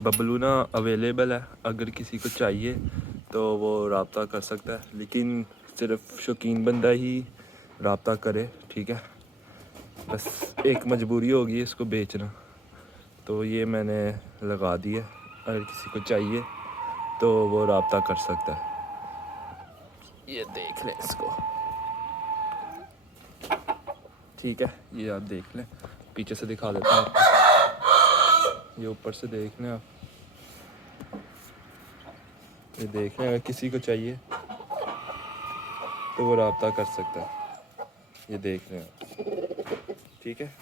बबलू ना अवेलेबल है, अगर किसी को चाहिए तो वो रब्ता कर सकता है, लेकिन सिर्फ शौकीन बंदा ही रब्ता करे, ठीक है। बस एक मजबूरी होगी इसको बेचना, तो ये मैंने लगा दी है। अगर किसी को चाहिए तो वो रब्ता कर सकता है। ये देख लें इसको, ठीक है। ये आप देख लें, पीछे से दिखा देता हूँ आपको। ये ऊपर से देख लें आप, ये देख लें। अगर किसी को चाहिए तो वो रब्ता कर सकता है। ये देख लें आप, ठीक है।